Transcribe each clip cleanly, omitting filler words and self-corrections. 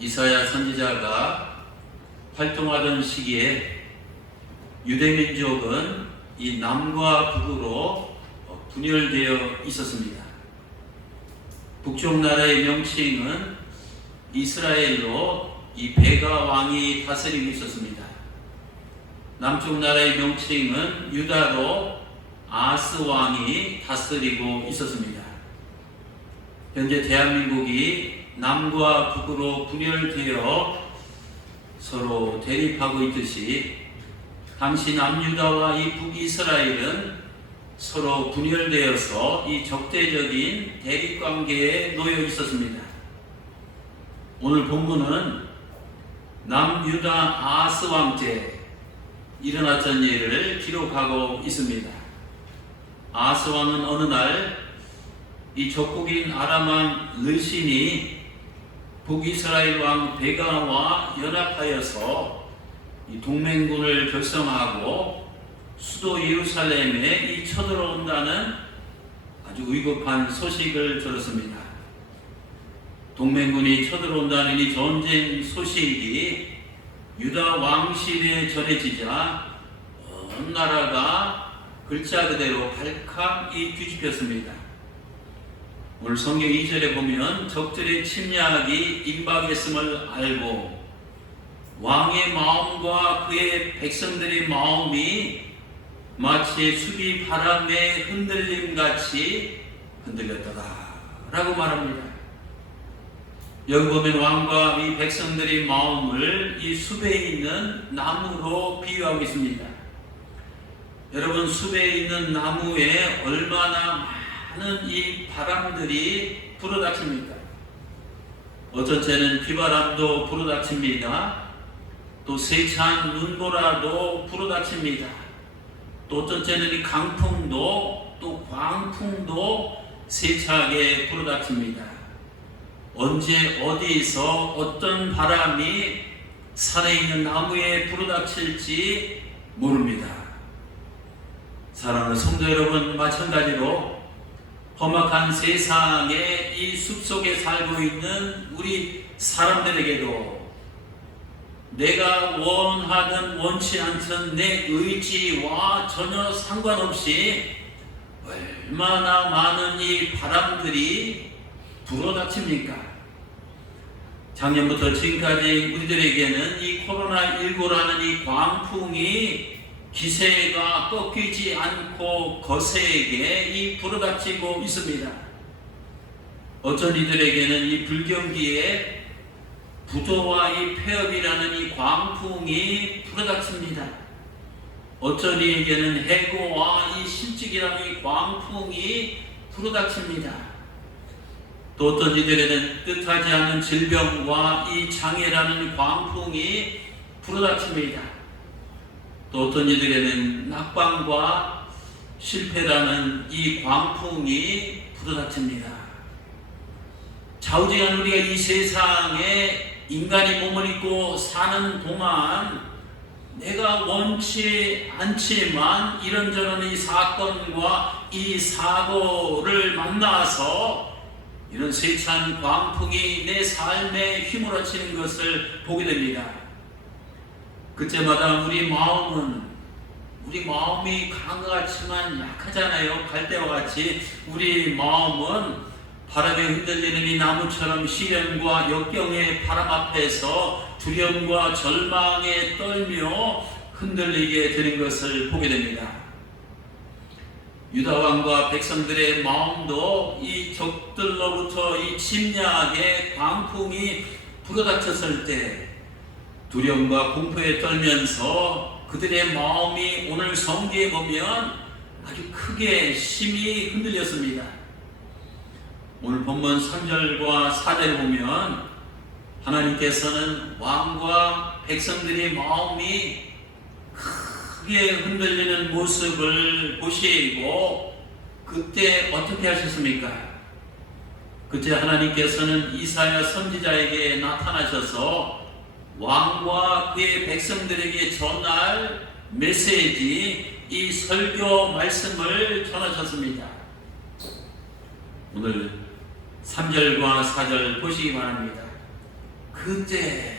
이사야 선지자가 활동하던 시기에 유대민족은 이 남과 북으로 분열되어 있었습니다. 북쪽 나라의 명칭은 이스라엘로 이 베가 왕이 다스리고 있었습니다. 남쪽 나라의 명칭은 유다로 아스 왕이 다스리고 있었습니다. 현재 대한민국이 남과 북으로 분열되어 서로 대립하고 있듯이 당시 남유다와 이 북이스라엘은 서로 분열되어서 이 적대적인 대립관계에 놓여 있었습니다. 오늘 본문은 남유다 아스 왕 때 일어났던 일을 기록하고 있습니다. 아스 왕은 어느 날 이 적국인 아람 왕 르신이 북이스라엘 왕 베가와 연합하여서 이 동맹군을 결성하고 수도 예루살렘에 이 쳐들어온다는 아주 위급한 소식을 들었습니다. 동맹군이 쳐들어온다는 이 전쟁 소식이 유다 왕실에 전해지자 온 나라가 글자 그대로 발칵 뒤집혔습니다. 오늘 성경 2절에 보면 적들의 침략이 임박했음을 알고 왕의 마음과 그의 백성들의 마음이 마치 수비 바람에 흔들림같이 흔들렸다라고 말합니다. 여기 보면 왕과 이 백성들의 마음을 이 숲에 있는 나무로 비유하고 있습니다. 여러분, 숲에 있는 나무에 얼마나 많은 이 바람들이 불어닥칩니까? 어떤 때는 비바람도 불어닥칩니다. 또 세찬 눈보라도 불어닥칩니다. 또 어떤 때는 이 강풍도 또 광풍도 세차게 불어닥칩니다. 언제 어디서 어떤 바람이 산에 있는 나무에 불어닥칠지 모릅니다. 사랑하는 성도 여러분, 마찬가지로 험악한 세상에 이 숲속에 살고 있는 우리 사람들에게도 내가 원하든 원치 않든 내 의지와 전혀 상관없이 얼마나 많은 이 바람들이 불어닥칩니까? 작년부터 지금까지 우리들에게는 이 코로나19라는 이 광풍이 기세가 꺾이지 않고 거세게 이 불어닥치고 있습니다. 어떤 이들에게는 이 불경기에 부도와 이 폐업이라는 이 광풍이 불어닥칩니다. 어떤 이에게는 해고와 이 실직이라는 이 광풍이 불어닥칩니다. 또 어떤 이들에게는 뜻하지 않은 질병과 이 장애라는 광풍이 불어닥칩니다. 또 어떤 이들에게는 낙방과 실패라는 이 광풍이 불어닥칩니다. 좌우지간 우리가 이 세상에 인간이 몸을 입고 사는 동안 내가 원치 않지만 이런저런 이 사건과 이 사고를 만나서 이런 세찬 광풍이 내 삶에 휘몰아치는 것을 보게 됩니다. 그때마다 우리 마음이 강하지만 약하잖아요. 갈대와 같이 우리 마음은 바람에 흔들리는 이 나무처럼 시련과 역경의 바람 앞에서 두려움과 절망에 떨며 흔들리게 되는 것을 보게 됩니다. 유다왕과 백성들의 마음도 이 적들로부터 이 침략의 광풍이 불어닥쳤을 때 두려움과 공포에 떨면서 그들의 마음이 오늘 성경에 보면 아주 크게 심히 흔들렸습니다. 오늘 본문 3절과 4절에 보면 하나님께서는 왕과 백성들의 마음이 크게 흔들리는 모습을 보시고 그때 어떻게 하셨습니까? 그때 하나님께서는 이사야 선지자에게 나타나셔서 왕과 그의 백성들에게 전할 메시지, 이 설교 말씀을 전하셨습니다. 오늘 3절과 4절 보시기 바랍니다. 그때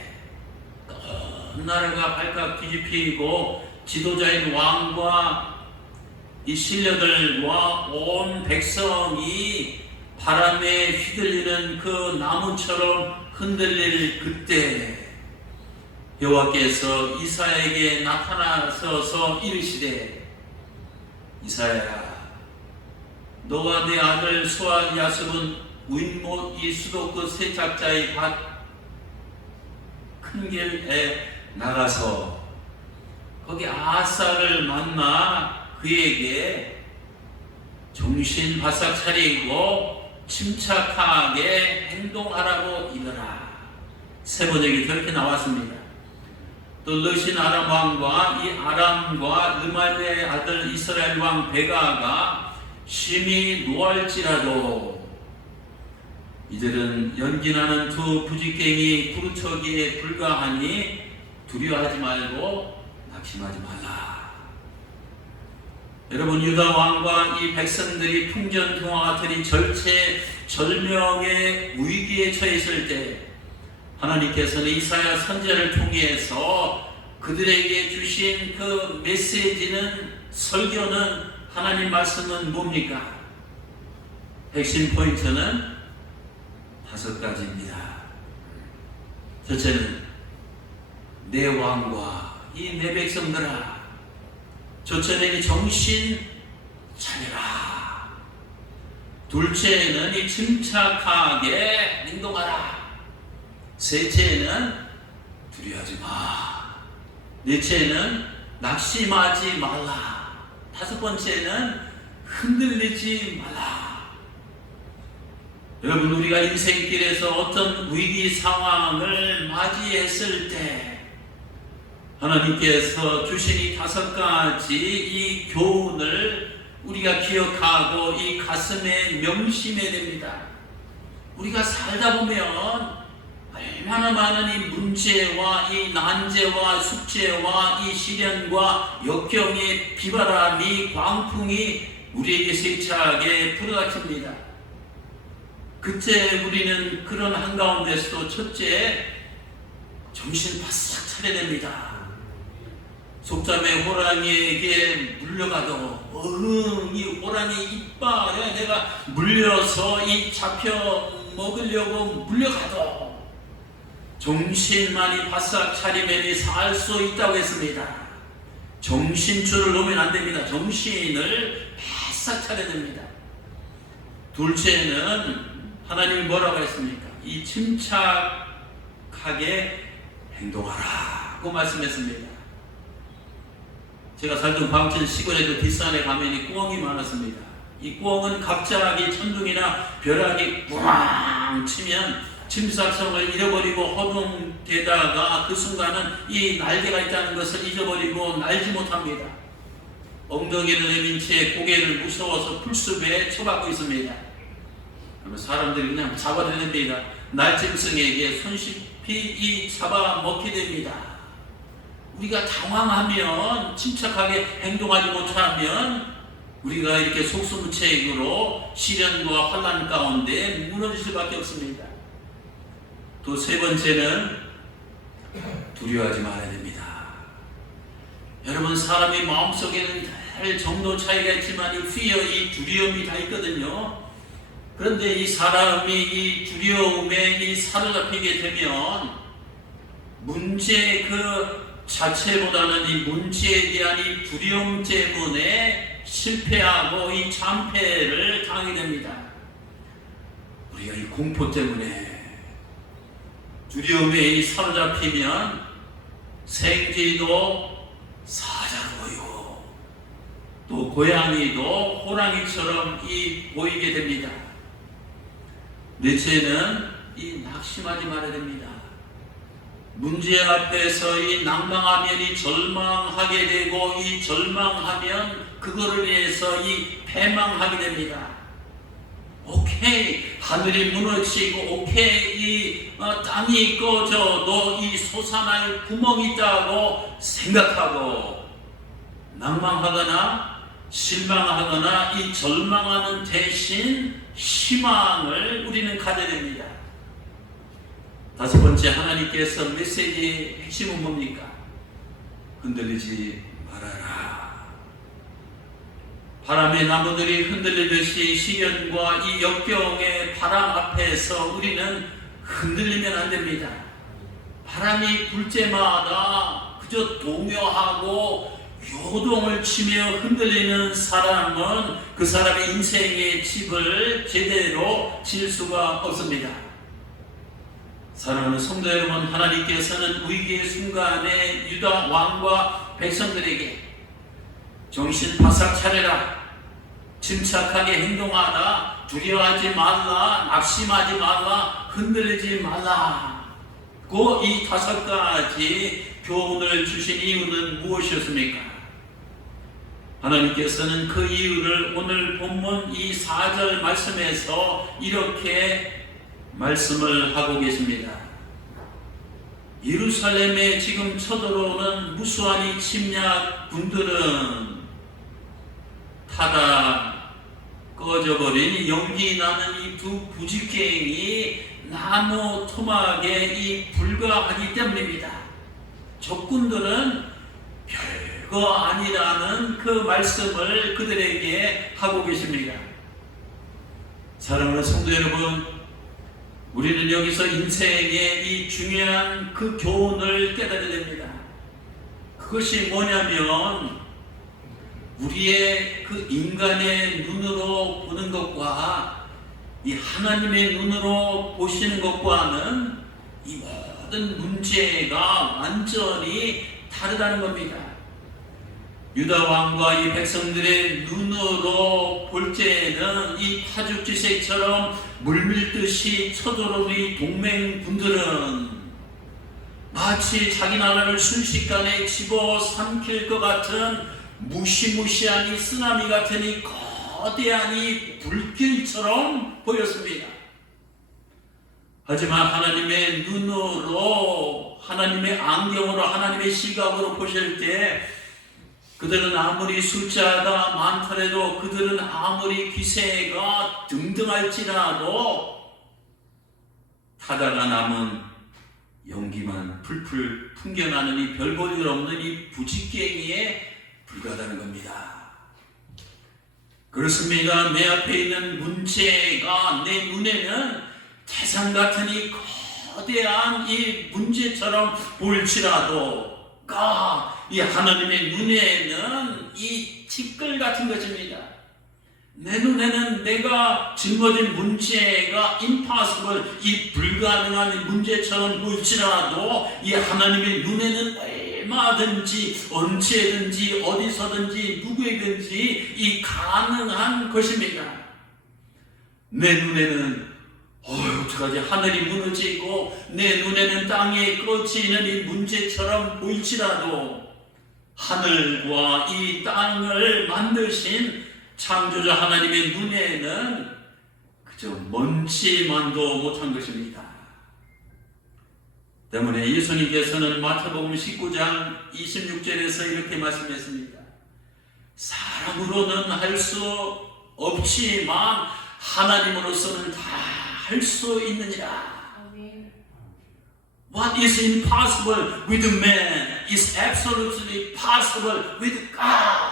온 나라가 발칵 뒤집히고 지도자인 왕과 이 신료들과 온 백성이 바람에 휘둘리는 그 나무처럼 흔들릴 그때 여호와께서 이사야에게 나타나셔서 이르시되 이사야야 너와 내 아들 수아 야습은 우인못 이 수도끝 세탁자의 밭 큰 길에 나가서 거기 아사를 만나 그에게 정신 바싹 차리고 침착하게 행동하라고 이르라. 세 번역이 그렇게 나왔습니다. 또 르신 아람 왕과 이 아람과 르말의 아들 이스라엘 왕 베가가 심히 노할지라도 이들은 연기나는 두 부지깽이 부르처기에 불과하니 두려워하지 말고 낙심하지 말라. 여러분 유다 왕과 이 백성들이 풍전등화 같으니 절체절명의 위기에 처했을 때 하나님께서는 이사야 선지자를 통해서 그들에게 주신 그 메시지는 설교는 하나님 말씀은 뭡니까? 핵심 포인트는 5가지입니다. 첫째는 내 왕과 이 내 백성들아 첫째는 정신 차려라. 둘째는 이 침착하게 행동하라. 셋째는 두려워하지 마. 넷째는 낙심하지 말라. 다섯 번째는 흔들리지 말라. 여러분 우리가 인생길에서 어떤 위기 상황을 맞이했을 때 하나님께서 주신 이 5가지 이 교훈을 우리가 기억하고 이 가슴에 명심해야 됩니다. 우리가 살다 보면 얼마나 많은 이 문제와 이 난제와 숙제와 이 시련과 역경의 비바람이 광풍이 우리에게 세차게 불어닥칩니다. 그때 우리는 그런 한가운데서도 첫째 정신 바싹 차려야 됩니다. 속담에 호랑이에게 물려가도 이 호랑이 이빨에 내가 물려서 이 잡혀 먹으려고 물려가도 정신만이 바싹 차리면 살 수 있다고 했습니다. 정신줄을 놓으면 안 됩니다. 정신을 바싹 차려야 됩니다. 둘째는 하나님이 뭐라고 했습니까? 이 침착하게 행동하라고 말씀했습니다. 제가 살던 광천 시골에도 뒷산에 가면 이 꾸엉이 많았습니다. 이 꾸엉은 갑자기 천둥이나 벼락이 꽝 치면 침사성을 잃어버리고 허둥대다가 그 순간은 이 날개가 있다는 것을 잊어버리고 날지 못합니다. 엉덩이를 내민 채 고개를 무서워서 풀숲에 처박고 있습니다. 사람들이 그냥 잡아내립니다. 날짐승에게 손쉽이 이 잡아먹게 됩니다. 우리가 당황하면 침착하게 행동하지 못하면 우리가 이렇게 속수무책으로 시련과 환난 가운데 무너질 수밖에 없습니다. 또 세 번째는 두려워하지 말아야 됩니다. 여러분 사람의 마음속에는 할 정도 차이가 있지만 이 fear, 이 두려움이 다 있거든요. 그런데 이 사람이 이 두려움에 이 사로잡히게 되면 문제 그 자체보다는 이 문제에 대한 이 두려움 때문에 실패하고 이 참패를 당하게 됩니다. 우리가 이 공포 때문에 두려움에 이 사로잡히면 생쥐도 사자로 보이고 또 고양이도 호랑이처럼 이 보이게 됩니다. 넷째는 이 낙심하지 말아야 됩니다. 문제 앞에서 이 낭망하면 이 절망하게 되고 이 절망하면 그거를 위해서 이 패망하게 됩니다. 오케이 하늘이 무너지고 오케이 이 땅이 꺼져도 이 솟아날 구멍이 있다고 생각하고 낭망하거나 실망하거나 이 절망하는 대신 희망을 우리는 가져야 됩니다. 다섯 번째, 하나님께서 메시지의 핵심은 뭡니까? 흔들리지 말아라. 바람의 나무들이 흔들리듯이 시련과 이 역경의 바람 앞에서 우리는 흔들리면 안 됩니다. 바람이 불 때마다 그저 동요하고 요동을 치며 흔들리는 사람은 그 사람의 인생의 집을 제대로 질 수가 없습니다. 사랑하는 성도 여러분, 하나님께서는 위기의 순간에 유다 왕과 백성들에게 정신 바싹 차려라, 침착하게 행동하라, 두려워하지 말라, 낙심하지 말라, 흔들리지 말라, 이 다섯 가지 교훈을 주신 이유는 무엇이었습니까? 하나님께서는 그 이유를 오늘 본문 이 4절 말씀에서 이렇게 말씀을 하고 계십니다. 예루살렘에 지금 쳐들어오는 무수한 이 침략군들은 타다 꺼져버린 연기 나는 이 두 부직갱이 나무 토막에 불과하기 때문입니다. 적군들은 별거 아니라는 그 말씀을 그들에게 하고 계십니다. 사랑하는 성도 여러분, 우리는 여기서 인생의 이 중요한 그 교훈을 깨달아야 됩니다. 그것이 뭐냐면 우리의 그 인간의 눈으로 보는 것과 이 하나님의 눈으로 보시는 것과는 이 모든 문제가 완전히 다르다는 겁니다. 유다 왕과 이 백성들의 눈으로 볼 때에는 이 파죽지세처럼 물밀듯이 쳐들어오는 이 동맹군들은 마치 자기 나라를 순식간에 집어삼킬 것 같은 무시무시한 이 쓰나미 같은 이 거대한 이 불길처럼 보였습니다. 하지만 하나님의 눈으로, 하나님의 안경으로, 하나님의 시각으로 보실 때 그들은 아무리 숫자가 많더라도, 그들은 아무리 기세가 등등할지라도 타다가 남은 연기만 풀풀 풍겨나는 이 별 볼 일 없는 이 부직갱이에 불과하다는 겁니다. 그렇습니다. 내 앞에 있는 문제가 내 눈에는 태산 같은 이 거대한 이 문제처럼 보일지라도 이 하나님의 눈에는 이 티끌 같은 것입니다. 내 눈에는 내가 짊어진 문제가 impossible, 이 불가능한 문제처럼 보일지라도 이 하나님의 눈에는 얼마든지 언제든지 어디서든지 누구에든지 이 가능한 것입니다. 내 눈에는 어떡하지, 하늘이 무너지고 내 눈에는 땅에 꺼지는 이 문제처럼 보일지라도 하늘과 이 땅을 만드신 창조자 하나님의 눈에는 그저 먼지만도 못한 것입니다. 때문에 예수님께서는 마태복음 19장 26절에서 이렇게 말씀했습니다. 사람으로는 할 수 없지만 하나님으로서는 다 할 수 있느니라. What is impossible with man is absolutely possible with God.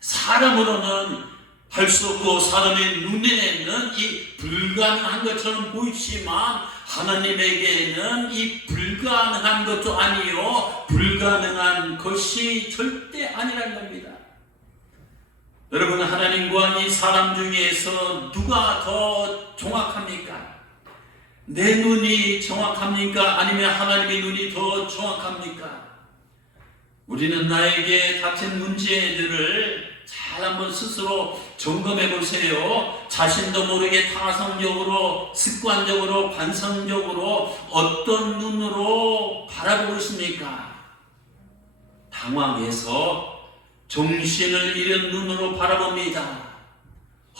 사람으로는 할 수 없고 사람의 눈에는 이 불가능한 것처럼 보이지만 하나님에게는 이 불가능한 것도 아니요, 불가능한 것이 절대 아니라는 겁니다. 여러분, 하나님과 이 사람 중에서 누가 더 정확합니까? 내 눈이 정확합니까? 아니면 하나님의 눈이 더 정확합니까? 우리는 나에게 닥친 문제들을 잘 한번 스스로 점검해 보세요. 자신도 모르게 타성적으로, 습관적으로, 반성적으로 어떤 눈으로 바라보고 있습니까? 당황해서 정신을 잃은 눈으로 바라봅니다.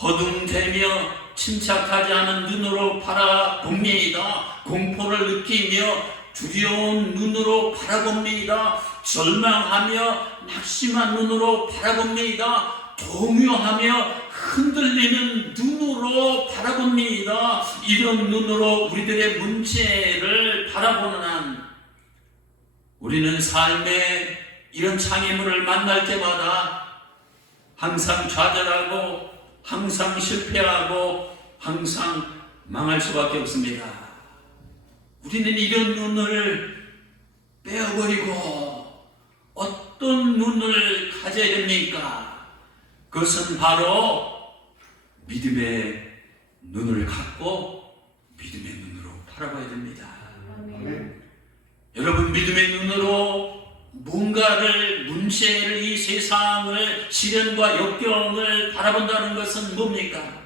허둥대며 침착하지 않은 눈으로 바라봅니다. 공포를 느끼며 두려운 눈으로 바라봅니다. 절망하며 낙심한 눈으로 바라봅니다. 동요하며 흔들리는 눈으로 바라봅니다. 이런 눈으로 우리들의 문제를 바라보는 한 우리는 삶의 이런 장애물을 만날 때마다 항상 좌절하고 항상 실패하고 항상 망할 수밖에 없습니다. 우리는 이런 눈을 빼어버리고 어떤 눈을 가져야 됩니까? 그것은 바로 믿음의 눈을 갖고 믿음의 눈으로 바라봐야 됩니다. 아멘. 여러분, 믿음의 눈으로 뭔가를, 문제를, 이 세상을, 시련과 역경을 바라본다는 것은 뭡니까?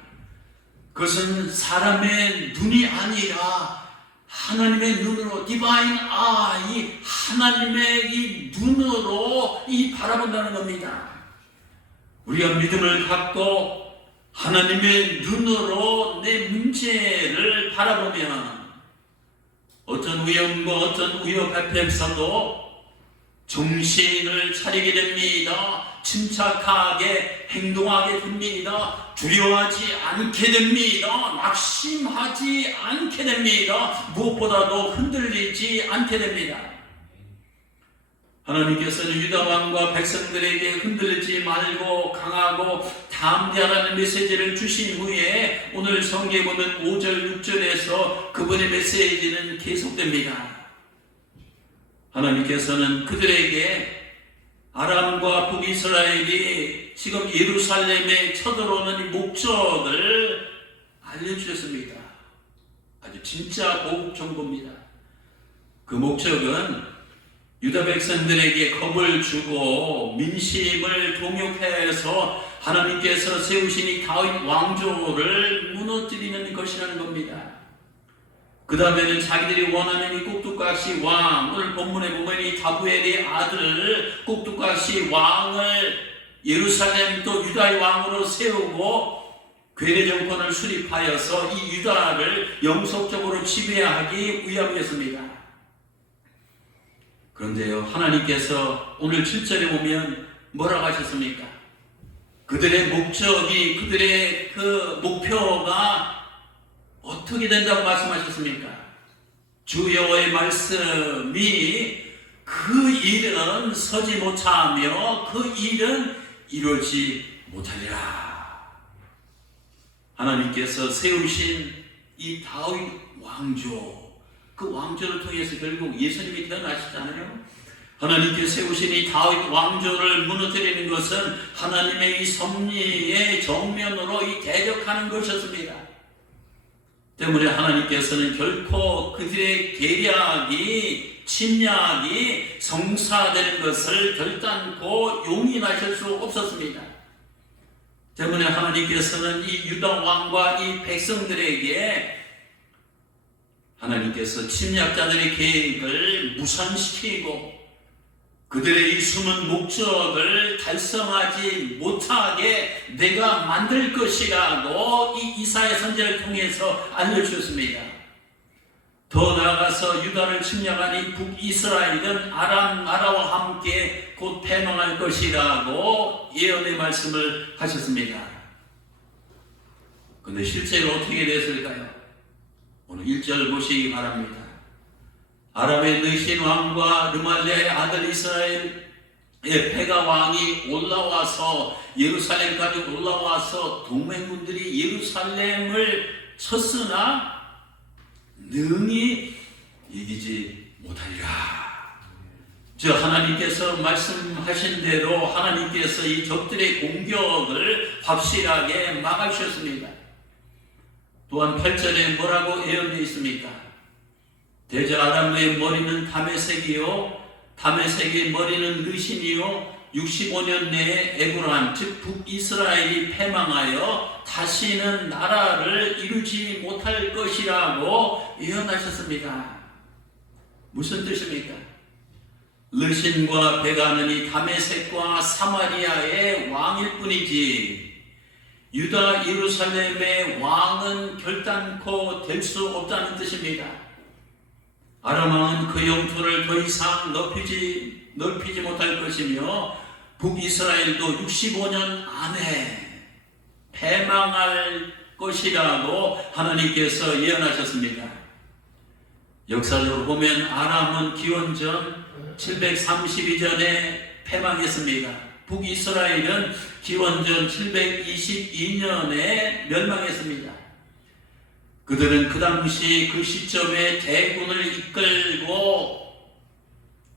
그것은 사람의 눈이 아니라 하나님의 눈으로, 디바인 아이, 하나님의 이 눈으로 이 바라본다는 겁니다. 우리가 믿음을 갖고 하나님의 눈으로 내 문제를 바라보면 어떤 위험과 어떤 위협 앞에서도 정신을 차리게 됩니다. 침착하게 행동하게 됩니다. 두려워하지 않게 됩니다. 낙심하지 않게 됩니다. 무엇보다도 흔들리지 않게 됩니다. 하나님께서는 유다왕과 백성들에게 흔들리지 말고 강하고 담대하라는 메시지를 주신 후에 오늘 성경에 보면 5절 6절에서 그분의 메시지는 계속됩니다. 하나님께서는 그들에게 아람과 북이스라엘이 지금 예루살렘에 쳐들어오는 이 목적을 알려주셨습니다. 아주 진짜 고급 정보입니다. 그 목적은 유다 백성들에게 겁을 주고 민심을 동역해서 하나님께서 세우신 이 다윗 왕조를 무너뜨리는 것이라는 겁니다. 그 다음에는 자기들이 원하는 이 꼭두각시 왕, 오늘 본문에 보면 이 다부엘의 아들 꼭두각시 왕을 예루살렘 또 유다의 왕으로 세우고 괴뢰 정권을 수립하여서 이 유다를 영속적으로 지배하기 위함이었습니다. 그런데요, 하나님께서 오늘 7절에 보면 뭐라고 하셨습니까? 그들의 목적이, 그들의 그 목표가 어떻게 된다고 말씀하셨습니까? 주 여호와의 말씀이 그 일은 서지 못하며 그 일은 이루지 못하리라. 하나님께서 세우신 이 다윗 왕조, 그 왕조를 통해서 결국 예수님이 태어나시잖아요. 하나님께서 세우신 이 다윗 왕조를 무너뜨리는 것은 하나님의 이 섭리의 정면으로 이 대적하는 것이었습니다. 때문에 하나님께서는 결코 그들의 계략이, 침략이 성사되는 것을 결단코 용인하실 수 없었습니다. 때문에 하나님께서는 이 유다 왕과 이 백성들에게 하나님께서 침략자들의 계획을 무산시키고 그들의 이 숨은 목적을 달성하지 못하게 내가 만들 것이라고 이 이사야 선지자를 통해서 알려주셨습니다. 더 나아가서 유다를 침략한 이 북이스라엘은 아람 나라와 함께 곧 패망할 것이라고 예언의 말씀을 하셨습니다. 그런데 실제로 어떻게 됐을까요? 오늘 1절 보시기 바랍니다. 아람의 느신 왕과 르말레의 아들 이스라엘의 페가 왕이 올라와서 예루살렘까지 올라와서 동맹군들이 예루살렘을 쳤으나 능히 이기지 못하리라. 저 하나님께서 말씀하신 대로 하나님께서 이 적들의 공격을 확실하게 막아주셨습니다. 또한 8절에 뭐라고 예언되어 있습니까? 대저 아람의 머리는 다메섹이요 다메섹의 머리는 느신이요 65년 내에 에구란 즉 북이스라엘이 패망하여 다시는 나라를 이루지 못할 것이라고 예언하셨습니다. 무슨 뜻입니까? 르신과 베가는 이 다메섹과 사마리아의 왕일 뿐이지 유다 예루살렘의 왕은 결단코 될 수 없다는 뜻입니다. 아람 왕은 그 영토를 더 이상 넓히지 못할 것이며 북이스라엘도 65년 안에 패망할 것이라고 하나님께서 예언하셨습니다. 역사적으로 보면 아람은 기원전 732년에 패망했습니다. 북이스라엘은 기원전 722년에 멸망했습니다. 그들은 그 당시 그 시점에 대군을 이끌고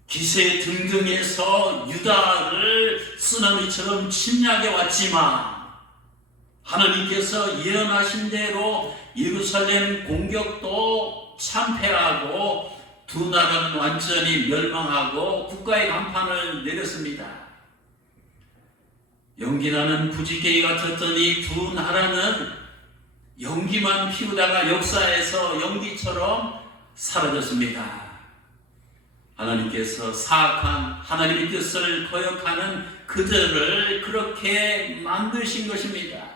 기세 등등해서 유다를 쓰나미처럼 침략해 왔지만 하나님께서 예언하신 대로 예루살렘 공격도 참패하고 두 나라는 완전히 멸망하고 국가의 간판을 내렸습니다. 연기나는 부지개이 같았던 이 두 나라는 연기만 피우다가 역사에서 연기처럼 사라졌습니다. 하나님께서 사악한 하나님의 뜻을 거역하는 그들을 그렇게 만드신 것입니다.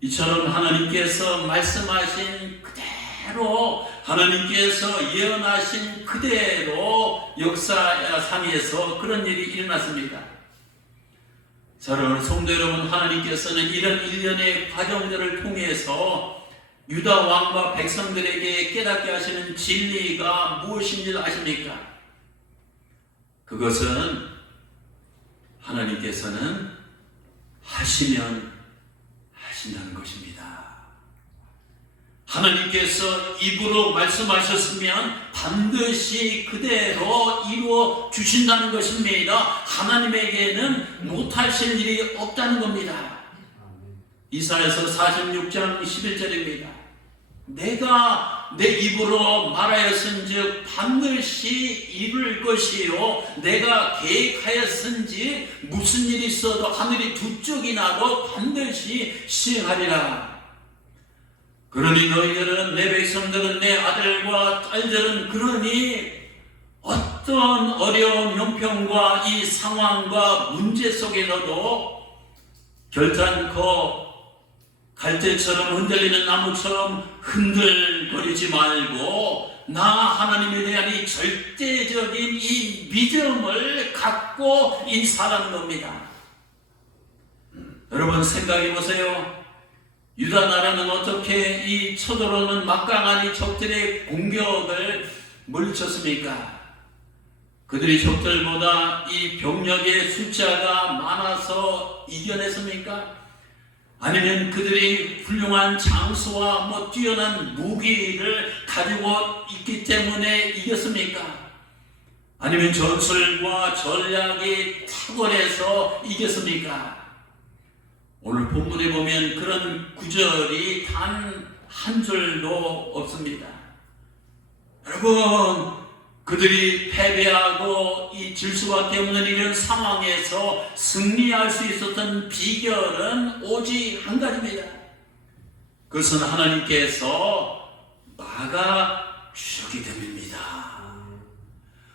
이처럼 하나님께서 말씀하신 그대로 하나님께서 예언하신 그대로 역사상에서 그런 일이 일어났습니다. 사랑하는 성도 여러분, 하나님께서는 이런 일련의 과정들을 통해서 유다 왕과 백성들에게 깨닫게 하시는 진리가 무엇인지 아십니까? 그것은 하나님께서는 하시면 하신다는 것입니다. 하나님께서 입으로 말씀하셨으면 반드시 그대로 이루어 주신다는 것입니다. 하나님에게는 못하실 일이 없다는 겁니다. 이사야서 46장 11절입니다. 내가 내 입으로 말하였은즉 반드시 이룰 것이요 내가 계획하였은지 무슨 일이 있어도 하늘이 두 쪽이 나도 반드시 시행하리라. 그러니 너희들은 내 백성들은 내 아들과 딸들은 그러니 어떤 어려운 형편과 이 상황과 문제 속에서도 결단코 갈대처럼 흔들리는 나무처럼 흔들거리지 말고 나 하나님에 대한 이 절대적인 이 믿음을 갖고 인사하는 겁니다. 여러분 생각해 보세요. 유다 나라는 어떻게 이 쳐들어오는 막강한 이 적들의 공격을 물리쳤습니까? 그들이 적들보다 이 병력의 숫자가 많아서 이겨냈습니까? 아니면 그들이 훌륭한 장수와 뛰어난 무기를 가지고 있기 때문에 이겼습니까? 아니면 전술과 전략이 탁월해서 이겼습니까? 오늘 본문에 보면 그런 구절이 단 한 줄도 없습니다. 여러분, 그들이 패배하고 이 질수가 때문에 이런 상황에서 승리할 수 있었던 비결은 오직 한 가지입니다. 그것은 하나님께서 막아주셨기 때문입니다.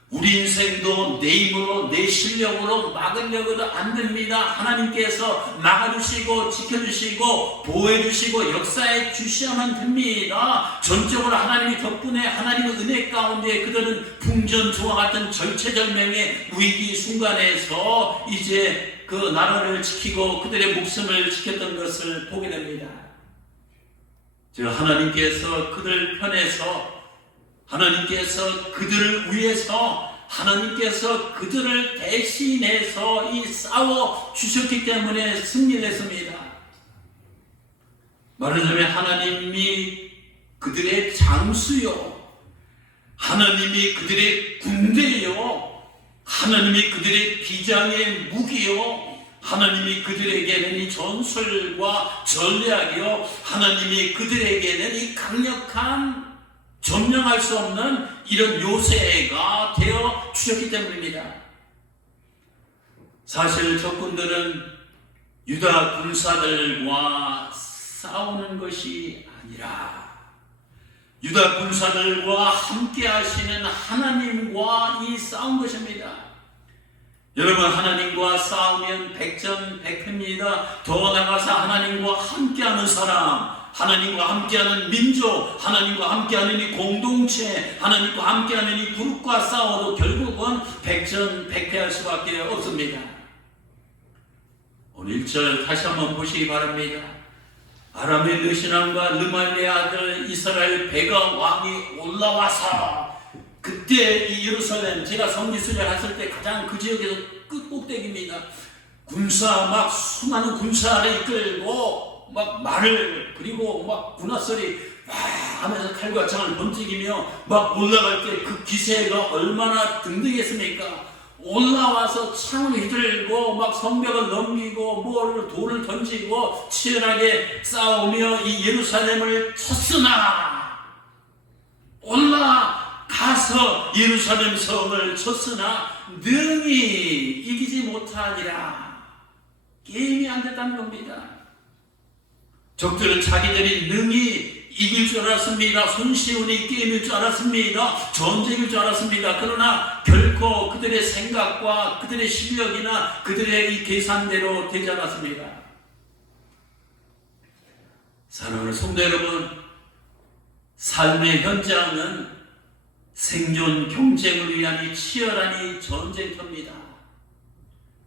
우리 인생도 내 힘으로 내 실력으로 막으려고도 안 됩니다. 하나님께서 막아주시고 지켜주시고 보호해주시고 역사해 주셔야만 됩니다. 전적으로 하나님의 덕분에 하나님의 은혜 가운데 그들은 풍전주와 같은 절체절명의 위기 순간에서 이제 그 나라를 지키고 그들의 목숨을 지켰던 것을 보게 됩니다. 즉 하나님께서 그들 편에서 하나님께서 그들을 위해서 하나님께서 그들을 대신해서 이 싸워 주셨기 때문에 승리를 했습니다. 말하자면 하나님이 그들의 장수요, 하나님이 그들의 군대요, 하나님이 그들의 비장의 무기요, 하나님이 그들에게는 이 전술과 전략이요, 하나님이 그들에게는 이 강력한 점령할 수 없는 이런 요새가 되어 주셨기 때문입니다. 사실 적군들은 유다 군사들과 싸우는 것이 아니라 유다 군사들과 함께 하시는 하나님과 이 싸운 것입니다. 여러분, 하나님과 싸우면 백전백패입니다. 더 나아가서 하나님과 함께하는 사람, 하나님과 함께하는 민족, 하나님과 함께하는 이 공동체, 하나님과 함께하는 이 그룹과 싸워도 결국은 백전백패할 수밖에 없습니다. 오늘 1절 다시 한번 보시기 바랍니다. 아람의 르시남과 르말리의 아들 이스라엘 배가 왕이 올라와서, 그때 이 예루살렘, 제가 성지순례 갔을 때 가장 그 지역에서 끝꼭대기입니다. 막 수많은 군사를 이끌고 막 말을, 그리고 막 군화소리 하면서 칼과 창을 번쩍이며 막 올라갈 때 그 기세가 얼마나 등등했습니까? 올라와서 창을 휘둘고 막 성벽을 넘기고 돌을 던지고 치열하게 싸우며 이 예루살렘을 쳤으나, 올라가서 예루살렘 성을 쳤으나 능히 이기지 못하니라. 게임이 안 됐다는 겁니다. 적들은 자기들이 능히 이길 줄 알았습니다. 손쉬운이 게임일 줄 알았습니다. 전쟁일 줄 알았습니다. 그러나 결코 그들의 생각과 그들의 실력이나 그들의 이 계산대로 되지 않았습니다. 사랑하는 성도 여러분, 삶의 현장은 생존 경쟁을 위한 이 치열한 이 전쟁터입니다.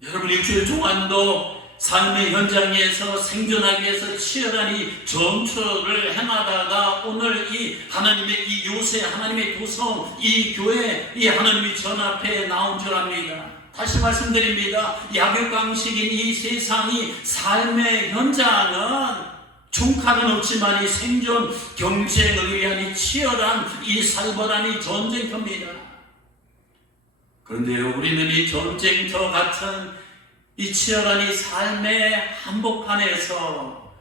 여러분, 일주일 동안도 삶의 현장에서 생존하기 위해서 치열한 이 전투를 행하다가 오늘 이 하나님의 이 요새, 하나님의 도성, 이 교회, 이 하나님의 전 앞에 나온 줄 압니다. 다시 말씀드립니다. 약육강식인 이 세상이 삶의 현장은 총칼은 없지만 이 생존 경쟁을 위한 이 치열한 이 살벌한 이 전쟁터입니다. 그런데요, 우리는 이 전쟁터 같은 이 치열한 이 삶의 한복판에서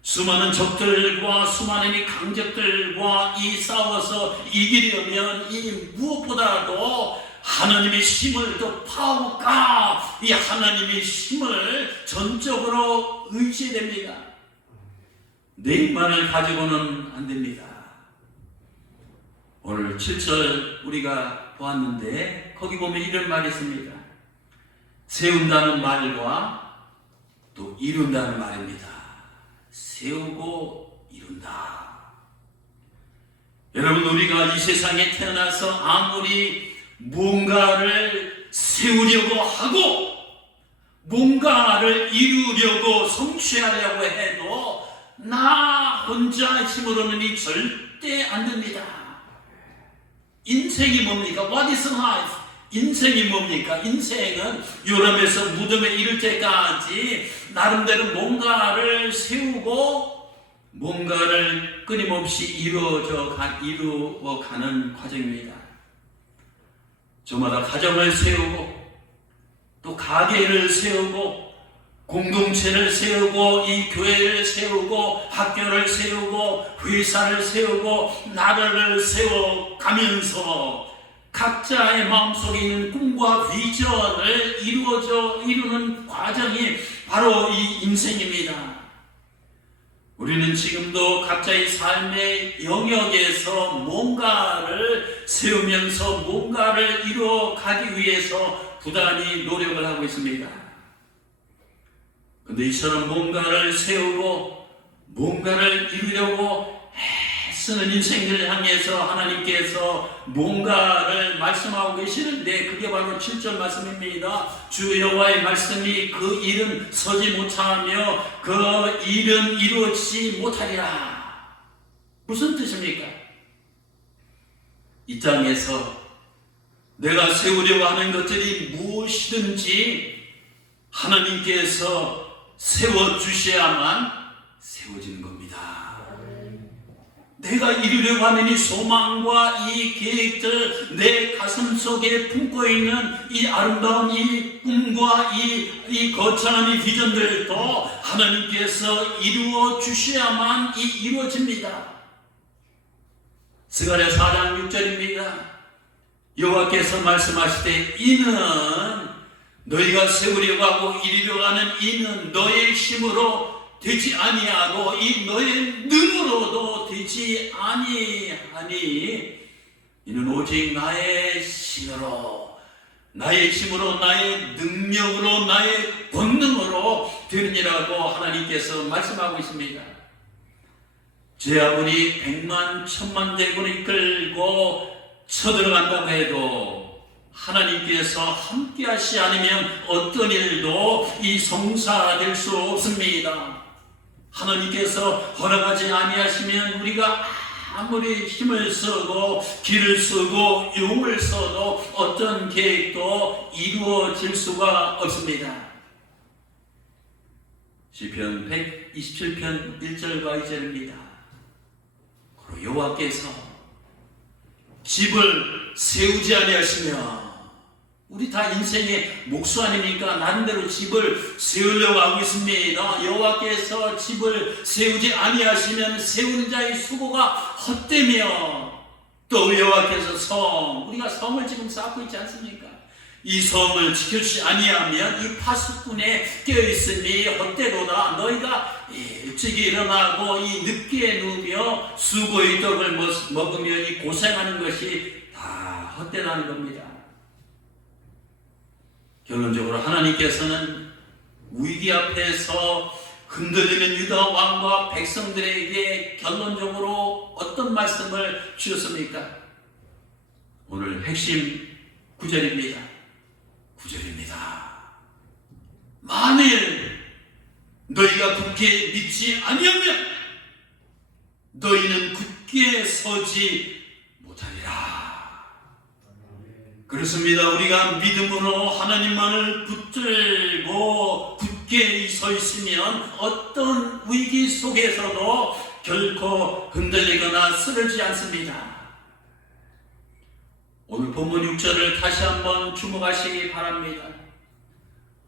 수많은 적들과 수많은 이 강적들과 이 싸워서 이기려면 이 무엇보다도 하나님의 힘을, 또 파워가 이 하나님의 힘을 전적으로 의지해야 됩니다. 내 힘만을 가지고는 안 됩니다. 오늘 7절 우리가 보았는데 거기 보면 이런 말이 있습니다. 세운다는 말과 또 이룬다는 말입니다. 세우고 이룬다. 여러분, 우리가 이 세상에 태어나서 아무리 뭔가를 세우려고 하고 뭔가를 이루려고 성취하려고 해도 나 혼자 힘으로는 이 절대 안 됩니다. 인생이 뭡니까? What is life? 인생이 뭡니까? 인생은 유럽에서 무덤에 이를 때까지 나름대로 뭔가를 세우고 뭔가를 끊임없이 이루어가는 과정입니다. 저마다 가정을 세우고 또 가게를 세우고 공동체를 세우고 이 교회를 세우고 학교를 세우고 회사를 세우고 나라를 세워가면서 각자의 마음속에 있는 꿈과 비전을 이루는 과정이 바로 이 인생입니다. 우리는 지금도 각자의 삶의 영역에서 뭔가를 세우면서 뭔가를 이루어가기 위해서 부단히 노력을 하고 있습니다. 그런데 이처럼 뭔가를 세우고 뭔가를 이루려고 애쓰는 인생들을 향해서 하나님께서 뭔가를 말씀하고 계시는데 그게 바로 7절 말씀입니다. 주 여호와의 말씀이 그 일은 서지 못하며 그 일은 이루어지지 못하리라. 무슨 뜻입니까? 이 땅에서 내가 세우려고 하는 것들이 무엇이든지 하나님께서 세워주셔야만 세워지는 겁니다. 내가 이루려고 하는 이 소망과 이 계획들, 내 가슴 속에 품고 있는 이 아름다운 이 꿈과 이 거창한 이 비전들도 하나님께서 이루어 주셔야만 이루어집니다. 스가랴 4장 6절입니다. 여호와께서 말씀하시되 이는 너희가 세우려고 하고 이루려고 하는 이는 너의 힘으로 되지 아니하고 이 너의 능으로도 되지 아니하니 이는 오직 나의 힘으로 나의 능력으로 나의 권능으로 되느니라고 하나님께서 말씀하고 있습니다. 제 아무리 100만 1000만 대군을 이끌고 쳐들어간다고 해도 하나님께서 함께 하시지 않으면 어떤 일도 이 성사될 수 없습니다. 하나님께서 허락하지 아니하시면 우리가 아무리 힘을 써도 길을 쓰고 용을 써도 어떤 계획도 이루어질 수가 없습니다. 시편 127편 1절과 2절입니다. 그리고 여호와께서 집을 세우지 아니하시며, 우리 다 인생의 목수 아닙니까? 나름대로 집을 세우려고 하고 있습니다. 여호와께서 집을 세우지 아니하시면 세우는 자의 수고가 헛되며, 또 여호와께서 우리가 성을 지금 쌓고 있지 않습니까? 이 성을 지켜주지 아니하면 이 파수꾼에 껴있으니 헛되도다. 너희가 일찍 일어나고 이 늦게 누우며 수고의 떡을 먹으며 이 고생하는 것이 다 헛되다는 겁니다. 결론적으로 하나님께서는 위기 앞에서 흔들리는 유다 왕과 백성들에게 결론적으로 어떤 말씀을 주셨습니까? 오늘 핵심 9절입니다. 9절입니다. 만일 너희가 굳게 믿지 아니하면 너희는 굳게 서지 못하리라. 그렇습니다. 우리가 믿음으로 하나님만을 붙들고 굳게 서 있으면 어떤 위기 속에서도 결코 흔들리거나 쓰러지지 않습니다. 오늘 본문 6절을 다시 한번 주목하시기 바랍니다.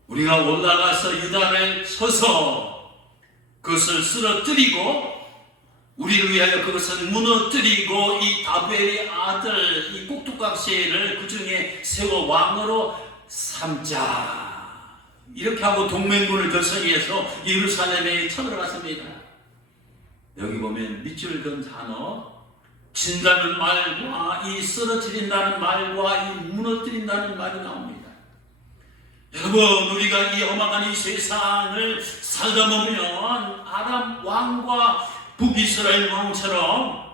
우리가 올라가서 유다를 쳐서 그것을 쓰러뜨리고 우리를 위하여 그것을 무너뜨리고 이 다벨의 아들 이 꼭두각시를 그 중에 세워 왕으로 삼자, 이렇게 하고 동맹군을 결성해서 예루살렘에 쳐들어갔습니다. 여기 보면 밑줄 그은 단어, 진다는 말과 이 쓰러뜨린다는 말과 이 무너뜨린다는 말이 나옵니다. 여러분, 우리가 이 험악한 이 세상을 살다 보면 아람 왕과 북이스라엘 왕처럼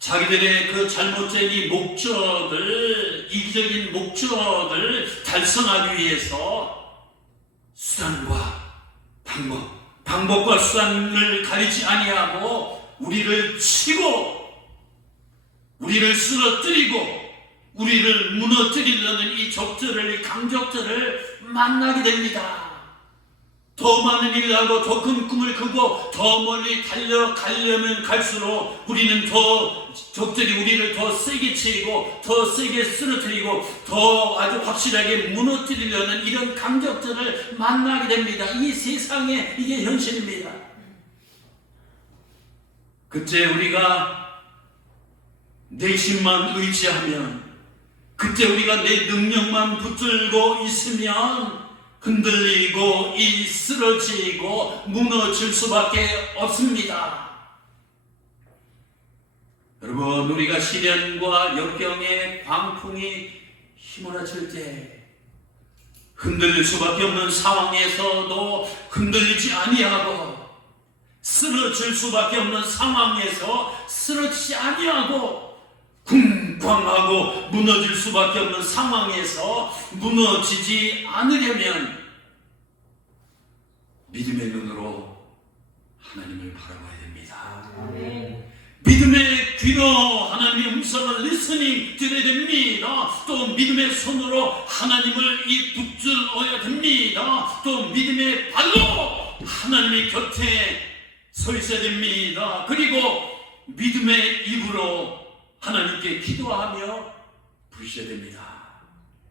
자기들의 그 잘못된 이 목적을, 이기적인 목적을 달성하기 위해서 수단과 방법과 수단을 가리지 아니하고 우리를 치고 우리를 쓰러뜨리고 우리를 무너뜨리려는 이 적들을, 이 강적들을 만나게 됩니다. 더 많은 일을 하고 더 큰 꿈을 꾸고 더 멀리 달려가려면 갈수록 우리는 더 적들이 우리를 더 세게 치고 더 세게 쓰러뜨리고 더 아주 확실하게 무너뜨리려는 이런 강적들을 만나게 됩니다. 이 세상에 이게 현실입니다. 그때 우리가 내 힘만 의지하면, 그때 우리가 내 능력만 붙들고 있으면 흔들리고 이 쓰러지고 무너질 수밖에 없습니다. 여러분, 우리가 시련과 역경의 광풍이 휘몰아칠 때 흔들릴 수밖에 없는 상황에서도 흔들리지 아니하고, 쓰러질 수밖에 없는 상황에서 쓰러지지 아니하고, 쿵쾅하고 무너질 수밖에 없는 상황에서 무너지지 않으려면 믿음의 눈으로 하나님을 바라봐야 됩니다. 믿음의 귀로 하나님의 음성을 리스닝 들어야 됩니다. 또 믿음의 손으로 하나님을 붙들어야 됩니다. 또 믿음의 발로 하나님의 곁에 서 있어야 됩니다. 그리고 믿음의 입으로 하나님께 기도하며 부르셔야 됩니다.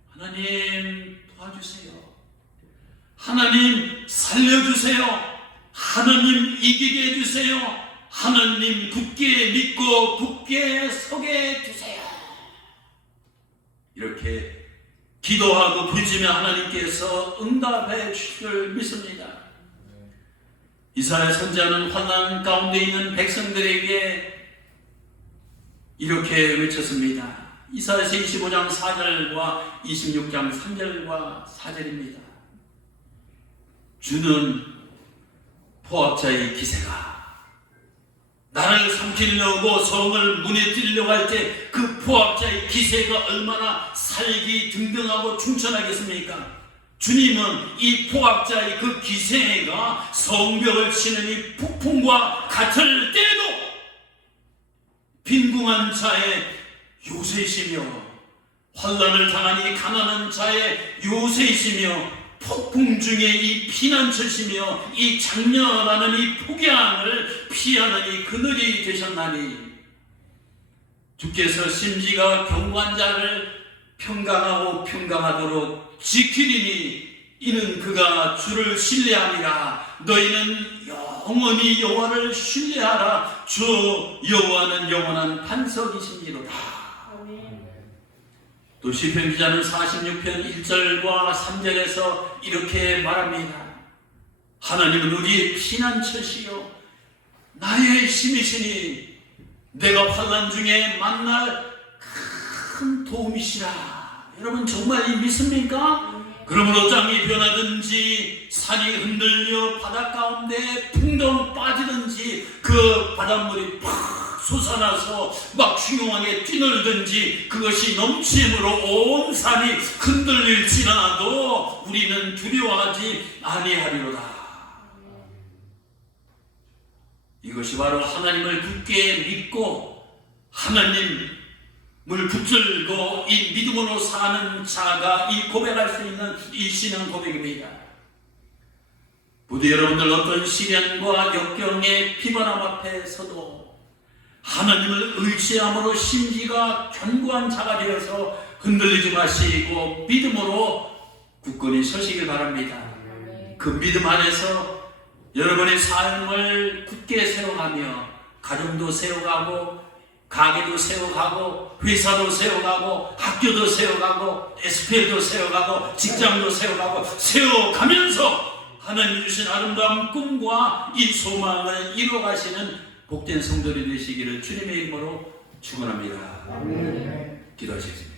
하나님 도와주세요. 하나님 살려주세요. 하나님 이기게 해주세요. 하나님 굳게 믿고 굳게 서게 해주세요. 이렇게 기도하고 부르짖으면 하나님께서 응답해 주실 줄 믿습니다. 이사야 선지자는 환난 가운데 있는 백성들에게 이렇게 외쳤습니다. 이사야서 25장 4절과 26장 3절과 4절입니다. 주는 포압자의 기세가 나를 삼키려고 성을 무너뜨리려고 할 때 그 포악자의 기세가 얼마나 살기 등등하고 충천하겠습니까? 주님은 이 포악자의 그 기세가 성벽을 치는 이 폭풍과 같을 때에도 빈궁한 자의 요새이시며 환난을 당한 이 가난한 자의 요새이시며 폭풍 중에 이 피난처시며 이 장렬하는 이 폭양을 피하는 이 그늘이 되셨나니 주께서 심지가 경고한 자를 평강하고 평강하도록 지키리니 이는 그가 주를 신뢰함이라. 너희는 영원히 여호와를 신뢰하라. 주 여호와는 영원한 반석이시니로다. 또 시편 기자는 46편 1절과 3절에서 이렇게 말합니다. 하나님은 우리의 피난처시요 나의 힘이시니 내가 환난 중에 만날 큰 도움이시라. 여러분 정말 이 믿습니까? 그러므로 땅이 변하든지 산이 흔들려 바다 가운데 풍덩 빠지든지 그 바닷물이 팍 솟아나서 막 흉흉하게 뛰놀든지 그것이 넘침으로 온 산이 흔들릴지라도 우리는 두려워하지 아니하리로다. 이것이 바로 하나님을 굳게 믿고 하나님을 붙들고 이 믿음으로 사는 자가 이 고백할 수 있는 이 신앙 고백입니다. 부디 여러분들 어떤 시련과 역경의 비바람 앞에서도 하나님을 의지함으로 심지가 견고한 자가 되어서 흔들리지 마시고 믿음으로 굳건히 서시길 바랍니다. 그 믿음 안에서 여러분의 삶을 굳게 세워가며 가정도 세워가고 가게도 세워가고 회사도 세워가고 학교도 세워가고 SPL도 세워가고 직장도 세워가고 세워가면서 하나님 주신 아름다운 꿈과 이 소망을 이루어가시는 복된 성도들이 되시기를 주님의 이름으로 축원합니다. 기도하시겠습니다.